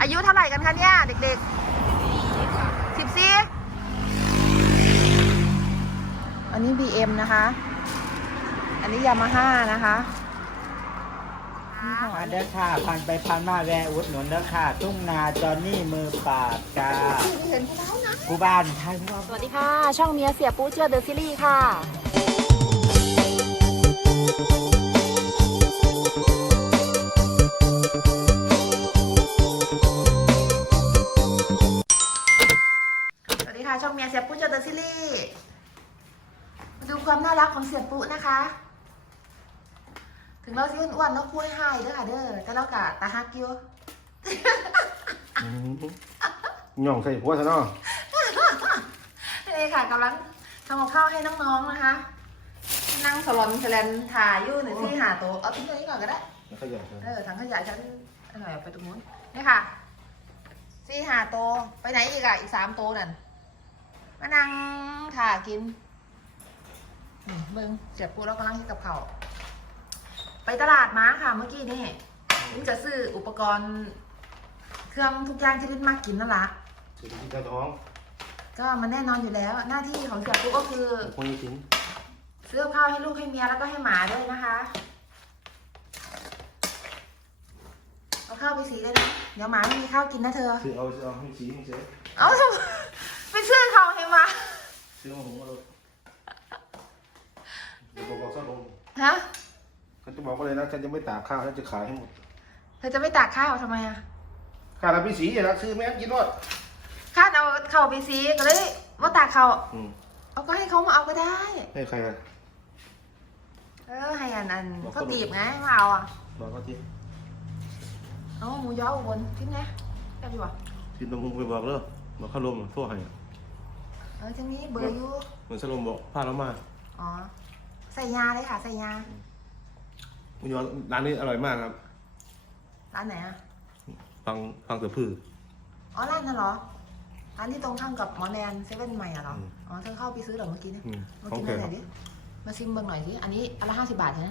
อายุเท่าไหร่กันคะเนี่ยเด็กๆสิบสี่อันนี้ BM นะคะ อันนี้ยามาฮ่านะคะนี่ของมาเด้อค่ะพันไปพันมาแวะอุดหนุนเด้อค่ะ ทุ่งนาจอนนี่มือปราบกาเห็นเขาแล้วนะผู้บ้านไทยผู้บ้านสวัสดีค่ะ ช่องเมียเสียปูเชื่อเดอะซีรีส์ค่ะ มียเสียปูเชื่อเดอะซีรีส์มาดูความน่ารักของเสียปูนะคะ ถึงเราสิอ้วนๆเราคุยให้เด้อค่ะเด้อแต่เรากะตาฮักอยู่ย่องใส่หัวซะเนาะนี่ค่ะกำลังทำกับข้าวให้น้องๆนะคะ นั่งสลอนสแลนถ่ายอยู่หนึ่งที่หาตัวเอาทิ้งตรงนี้ก่อนก็ได้แล้วขยันเออถังขยะฉันอร่อยเอาไปตรงนู้นนี่ค่ะสี่หาโตวไปไหนอีกอะอีกสามโตวนั่น มานั่งถ่ากินอืมเบิ้งเสียบปูแล้วกำลังคิดกับเขาวไปตลาดมาค่ะเมื่อกี้นี่ลินจะซื้ออุปกรณ์ เครื่องทุกอย่างที่ลินมากกินนั่นละถือที่กระท้องก็มันแน่นอนอยู่แล้ว หน้าที่ของเสียบปูก็คือพวกนี้ทิ้งซื้อกับข้าวให้ลูกให้เมียแล้วก็ให้หมาด้วยนะคะเอาข้าวไปสีเลยนะเดี๋ยวหมาไม่มีข้าวกินนะเธอซื้อเอาซื้อเอาให้สีให้เสียเอาทำไมไปซื้อเขาให้หมา ซื้อมาหุงมาเลยเดี๋ยวบอกบอกซะลงฮะ ฉันจะบอกว่าเลยนะฉันจะไม่ตากข้าวฉันจะขายให้หมดเธอจะไม่ตากข้าวทำไมอะข้าวราพี่สีอย่าละซื้อแม่งกินรอดข้าเอาข้าวไปสีก็เลยว่าตากข้าวอืมเอาก็ให้เขามาเอาก็ได้ ให้ใครกัน เออให้อันนั้นบอกก็เขาตีบไงมาเอาอะบอกเขาที่เอาหมูยออุบลทิ้งไงได้ดีวะที่ตรงไปบอกเลยบอกข้าวลมทั่วให้ เออทีนี้เบอร์อยู่เหมือนสลมบอกพาเรามาอ๋อ ใส่ยาเลยค่ะ ใส่ยา คุณยอร้านนี้อร่อยมากครับร้านไหนอะฟังฟังเสือพืออ๋อร้านนั่นเหรอ ร้านที่ตรงข้ามกับหมอแนนเซเว่นใหม่อะเหรออืมอ๋อเธอเข้าไปซื้อเหรอเมื่อกี้เนี่ยอืมมาขอกิงนแกอะไรครับดิ มาชิมเบิ่งหน่อยสิ อันนี้อันละห้าสิบบาทใช่ไหม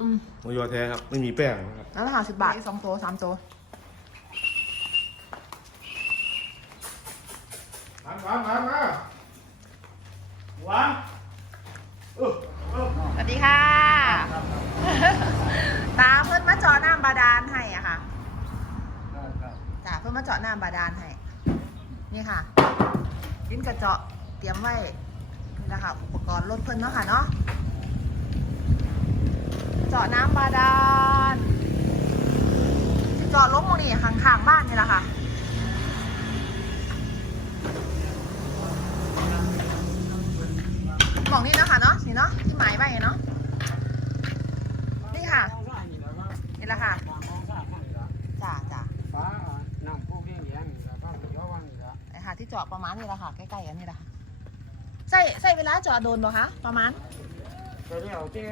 อืม หมูยอแท้ครับ ไม่มีแป้งนะครับอันละห้าสิบบาทสองโตสามโต มามามามาหวานเออเออสวัสดีค่ะ ตาเพื่อนมาเจาะน้ำบาดาลให้อะค่ะจ้าเพื่อนมาเจาะน้ำบาดาลให้ นี่ค่ะ ลิ้นกระเจาะเตรียมไว้นี่นะคะอุปกรณ์รถเพิ่นเนาะค่ะเนาะ เจาะน้ำบาดาลเจาะลงตรงนี้ข้างๆบ้านนี่แหละค่ะ มองนี่เนาะค่ะเนาะนี่เนาะที่หมายไว้เนาะนี่ค่ะนี่แหละค่ะจ้าจ้าฟ้าน้ำพวกเลี้ยงเลี้ยงนี่ละต้องย้อนนี่ละไอ้ค่ะที่เจาะประมาณนี้แหละค่ะใกล้ๆกันนี่แหละค่ะใส่ใส่เวลาเจาะโดนบ่คะประมาณแต่เดี๋ยวแต่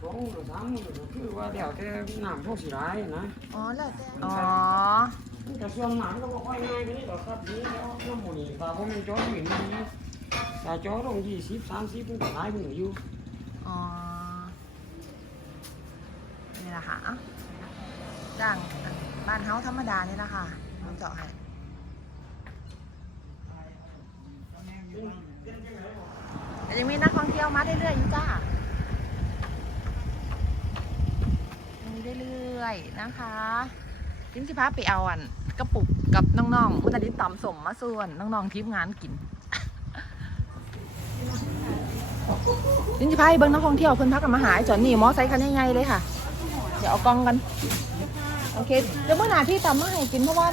สองหรือสามมือก็คือว่าเดี๋ยวแต่น้ำพวกสีร้ายนะอ๋อแล้วแต่อ๋อแต่ส่วนหนังก็บอกว่าง่ายไปนี่หรอกครับนี่แล้วน้ำมันนี่ตาผมเป็นจ้อหมิ่นนี่ แต่จอลงยี่สิบสามสิบมันก็หลายมืออยู่อ๋อ นี่แหละค่ะจ้างบ้านเฮาธรรมดานี่แหละค่ะเราเจาะให้ยังมีนักท่องเที่ยวมาเรื่อยๆอยู่จ้ามีเรื่อยๆนะคะยิ้มสิพาไปเอาอันกระปุกกับน้องๆวันนี้ตำสมมาส่วนน้องๆทีมงานกิน ยิ้มสิพาไปเบิ้งนักท่องเที่ยวเพิ่นพักกันมาหาไอ้จอนนี่มอไซค์คันใหญ่ๆเลยค่ะ เดี๋ยวเอากล้องกัน โอเคเดี๋ยวเมื่อหนาพี่ตำมาให้กินเพราะว่า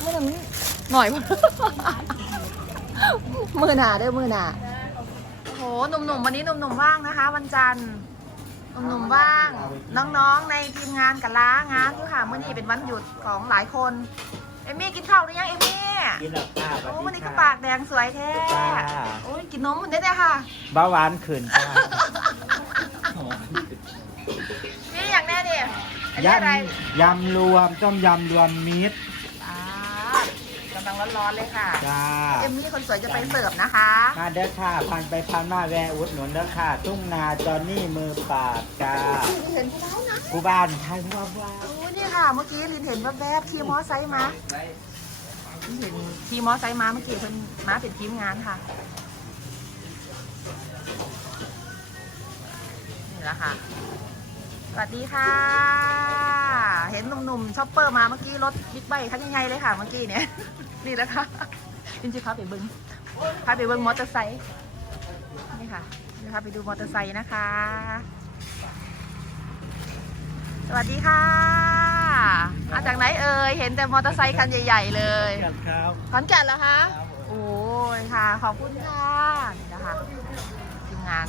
เมื่อนั้นหน่อย มือหนาเด้อมือหนาโอ้โหหนุ่มๆวันนี้หนุ่มๆว่างนะคะ วันจันทร์หนุ่มๆว่าง น้องๆในทีมงานกับล้างานอยู่ค่ะเมื่อนี้เป็นวันหยุดของหลายคน อมี่กินข้าวหรือยังเอมี่กินแล้วค่ะโอ้วันนี้ก็ปากแดงสวยแท้จ้าโอ้ยกินนมได้เลยค่ะเบาหวานขึ้นจ้านี่อย่างแน่ดิอันนี้อะไรยำยำรวมต้มยำรวมมิตรอ่ากำลังร้อนๆเลยค่ะจ้าเอมี่คนสวยจะไปเสิร์ฟนะคะมาเด้อค่ะพันไปพันมาแวะอุดหนุนเด้อค่ะ ทุ่งนาจอนนี่มือปราบกาเห็นเขาแล้วนะผู้บ้านไทยผู้บ้านโอ้ยนี่ ค่ะ เมื่อกี้ลินเห็นแวบๆขี่มอไซค์มาลินเห็นขี่มอไซค์มาเมื่อกี้เพิ่นมาเป็นทีมงานค่ะนี่แหละค่ะ สวัสดีค่ะ เห็นหนุ่มๆช็อปเปอร์มาเมื่อกี้รถบิ๊กไบค์คันใหญ่ๆเลยค่ะเมื่อกี้เนี่ย นี่แหละค่ะจริงๆครับไปเบิ้งพาไปเบิ้งมอเตอร์ไซค์นี่ค่ะนี่ค่ะไปดูมอเตอร์ไซค์นะคะ สวัสดีค่ะ มาจากไหนเอ่ย เห็นแต่มอเตอร์ไซค์คันใหญ่ ๆ เลยครับขอนแก่นเหรอคะ โอ้ยค่ะ ขอบคุณค่ะนี่นะคะทีมงาน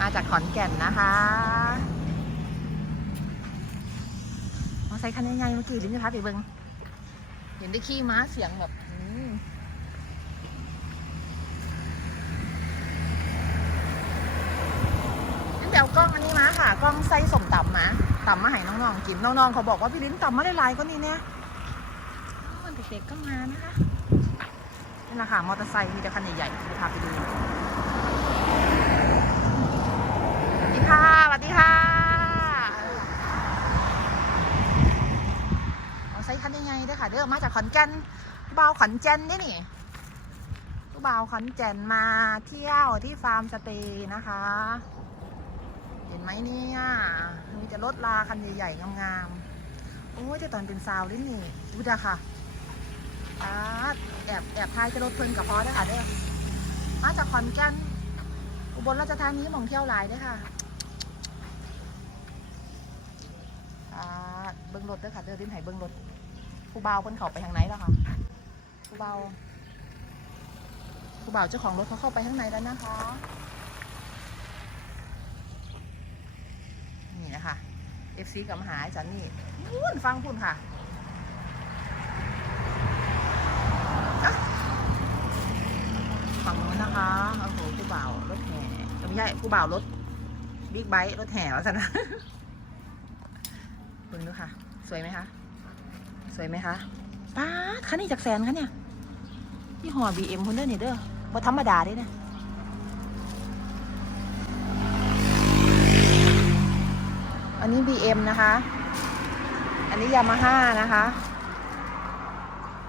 มาจากขอนแก่นนะคะ มอเตอร์ไซค์คันใหญ่ๆเมื่อกี้ลิ้นจะพาไปเบิ้งเห็นได้ขี่ม้าเสียงแบบอืมงั้นเดี๋ยวกล้องอันนี้มาค่ะ กล้องไส้สมตำมา ตำมาให้น้องๆกินน้องๆเขาบอกว่าพี่ลิ้นตำมาหลายๆก็นี่เนี่ยมันเด็กๆก็มานะคะนี่แหละค่ะมอเตอร์ไซค์มีแต่คันใหญ่ๆเดี๋ยวพาไปดูสวัสดีค่ะสวัสดีค่ะมอเตอร์ไซค์คันใหญ่ๆด้วยค่ะเด้อมาจากขอนแก่นผู้บ่าวขอนแก่นนี่นี่ผู้บ่าวขอนแก่นมาเที่ยวที่ฟาร์มสเตย์นะคะ เห็นไหมเนี่ยมีแต่รถลาคันใหญ่ๆงามๆโอ้ยแต่ตอนเป็นสาวนี่นี่ดูดาค่ะอาแอบแอบทายจะรถเพิ่นกับพอได้ค่ะเด้อมาจากขอนแก่นอุบลราชธานีมองเที่ยวหลายเด้ค่ะอาเบิ้งรถด้อค่ะเด้อริมไหเบิ้งรถผู้บ่าวคนเขาไปทางไหนแล้วค่ะผู้บ่าวผู้บ่าวเจ้าของรถเขาเข้าไปข้างในแล้วนะคะ นี่นะคะ FC กับมหาอาจารย์นี่นู่นฟังคุณค่ะอะฝั่งนู้นนะคะโอ้โหผู้บ่าวรถแห่ไม่ใช่ผู้บ่าวรถบิ๊กไบค์รถแห่วะสันนะเบิ่งดูค่ะ สวยไหมคะ สวยไหมคะป้าคันนี้จากแสนคะเนี่ยที่ห่อ BM คนเด้อเนี่ยเด้อว่าธรรมดาเด้เนี่ย อันนี้ BM นะคะ อันนี้ยามาฮ่านะคะ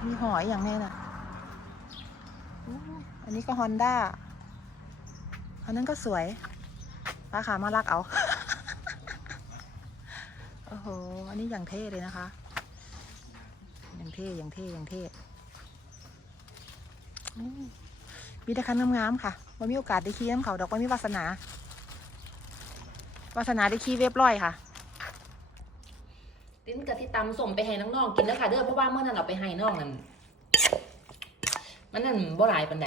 มีหอยอย่างแน่น่ะ อันนี้ก็ฮอนด้าอันนั้นก็สวยราคามารักเอา โอ้โห อันนี้อย่างเท่เลยนะคะ อย่างเท่ อย่างเท่ อย่างเท่มีแต่คันงามๆค่ะว่ามีโอกาสได้ขี่น้ำเขาดอกว่ามีวาสนา วาสนาได้ขี่เว็บร้อยค่ะ ลิ้นกะที่ตำส่งไปให้น้องๆกินแล้วค่ะเด้อเพราะว่าเมื่อนั้นเราไปให้น้องนั่นมันนั่นบ่หลายปันใด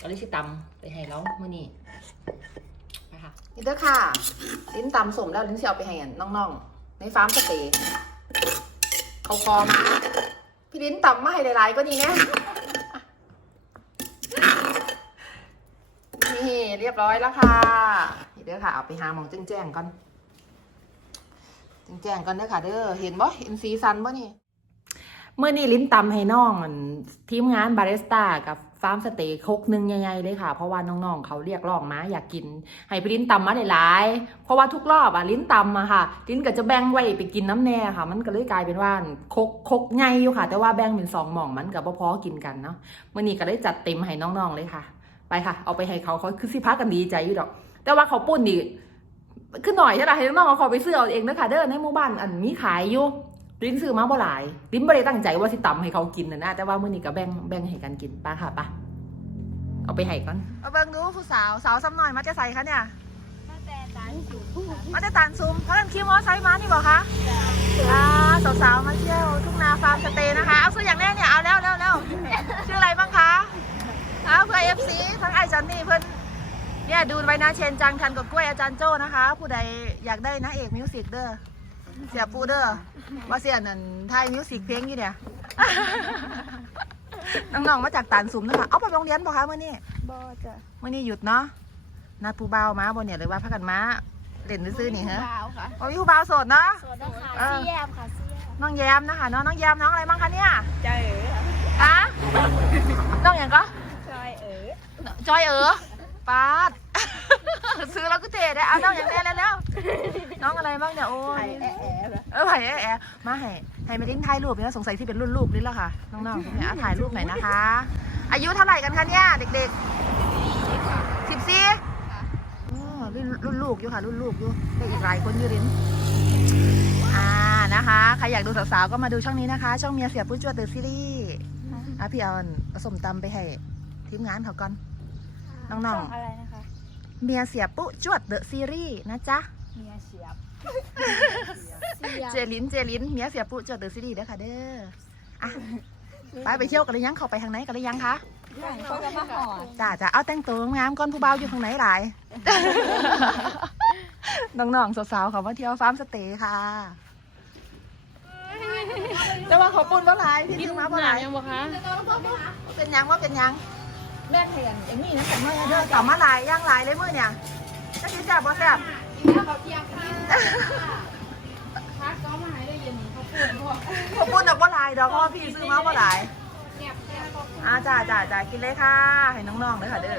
ก็เลยสิตำไปให้แล้วเมื่อนี้ไปค่ะนี่เด้อค่ะ ลิ้นตำสมแล้วลิ้นเสียเอาไปให้น้องๆ ในฟาร์มสเตย์เขาคอมาพี่ลิ้นตำมาให้หลายๆก็นี่นะนี่เรียบร้อยแล้วค่ะนี่เด้อค่ะ เอาไปหาหมองแจ้งๆก่อน แจ้งๆกันเด้อค่ะเด้อเห็นบ่เห็นสีสันบ่นี่เมื่อนี้ลิ้นตำให้น้องทีมงานบาริสต้ากับฟาร์มสเต็กคกหนึ่งใหญ่ๆเลยค่ะ เพราะว่าน้องๆเขาเรียกร้องมาอยากกิน ให้พี่ลิ้นตำมาหลายๆเพราะว่าทุกรอบอะลิ้นตำอะค่ะ ลิ้นก็จะแบ่งไว้ไปกินน้ำแน่ค่ะ มันก็เลยกลายเป็นว่าคกคกใหญ่อยู่ค่ะ แต่ว่าแบ่งเป็นสองหม่องมันกับพอๆกินกันเนาะเมื่อนี้ก็เลยจัดเต็มให้น้องๆเลยค่ะ ไปค่ะ เอาไปให้เขาเขาคือสิพักกันดีใจอยู่ดอก แต่ว่าเขาปุ้นนี่ คือหน่อยใช่ไหมให้น้องๆเอาเขาไปซื้อเอาเองนะคะเด้อในหมู่บ้านอันมีขายอยู่ลิ้นซื้อมาบ่หลาย ลิ้นบ่ได้ตั้งใจว่าสิตำให้เขากินนะนะแต่ว่ามื้อนี้ก็แบ่งแบ่งให้กันกินป้าค่ะป้าเอาไปให้ก่อนเอาเบิ่งดูผู้สาวสาวซ้ำหน่อยมาจะใส่คะเนี่ยมาแต่ตานสูงค่ะมาจะตานซุมเพราะกันขี่มอไซค์มานี่บอกคะอ่าสาวๆมาเที่ยวทุ่งนาฟาร์มสเตย์นะคะเอาซื้ออย่างแน่เนี่ยเอาแล้วแล้วแล้วชื่ออะไรบ้างคะอ้าวเพื่อเอฟซีทั้งไอจันนี่เพื่อน เนี่ยดูไว้นะเชนจังทันกับกล้วยอาจารย์โจ้นะคะ ผู้ใดอยากได้นะเอกมิวสิกเด้อเสียปูเด้อว่าเสียนั่นไทยมิวสิกเพลงอยู่เนี่ยน้องๆมาจากตานซุมนะคะเอาไปโรงเรียนปะคะเมื่อนี้บอจ้ะเมื่อนี้หยุดเนาะนัดผู้บ่าวมาบนเนี่ยหรือว่าพักกันมาเล่นซื้อๆนี่ฮะบาวค่ะโอ้ยผู้บ่าวโสดเนาะสวัสดีค่ะเออซี่แยมค่ะซี่แยมน้องแยมนะคะเนาะน้องแยมน้องอะไรบ้างคะเนี่ยจอยเอ๋ค่ะอะน้องอย่างก็จอยเอ๋จอยเอ๋อ ปาด ซื้อแล้วก็เทได้เอาน้องอย่างแน่แล้วแล้วน้องอะไรบ้างเนี่ยโอ้ยแอะแอะแบบเออไผ่แอะแอะมาให้ให้มาดิ้งถ่ายรูปเนี่ยสงสัยที่เป็นรุ่นลูกนี่แหละค่ะน้องๆพวกเนี้ยอะถ่ายรูปหน่อยนะคะ อายุเท่าไหร่กันคะเนี่ยเด็กๆสิบสี่อ๋อรุ่นรุ่นลูกอยู่ค่ะรุ่นลูกอยู่ได้อีกหลายคนอยู่ลิ้นอ่านะคะใครอยากดูสาวๆก็มาดูช่องนี้นะคะ ช่องเมียเสียผู้จวดเดอะซีรีส์อะพี่เอาผสมตำไปให้ทีมงานเขาก่อน น้องๆช่อะไรนะคะเมียเสียปุ๊จวดเดอะซีรีส์นะจ๊ะ เมียเสียบเจลินเจลินเมียเสียปุ๊จวดเดอะซีรีส์เด้อค่ะเด้ออะไปไปเที่ยวกันหรือยังเข้าไปทางไหนกันหรือยังคะเขาก็มาหอดจ้าจ้าเอาแต่งตัวงามก่อนผู้เบาวอยู่ทางไหนหลาย น้องๆสาวๆเขามาเที่ยวฟาร์มสเตย์ค่ะแต่ว่าเขาปุ่นว่าหลายพี่ซื้อมาว่าหลายยังบ่คะเป็นยังว่าเป็นยัง แม่เห็นเอ็มมี่นะแต่เมื่อเด้อต่อมาหลายย่างหลายเลยมื้อเนี่ยจะกินแซ่บบ่แซ่บพักก็มาให้ได้เย็นนี้เขาพูดพวกขอบคุณดอกว่าหลายดอกเพราะว่าพี่ซื้อมาว่าหลายแงบแงบอ่าจ้าจ้าจ้ากินเลยค่ะ ให้น้องๆเลยค่ะเด้อ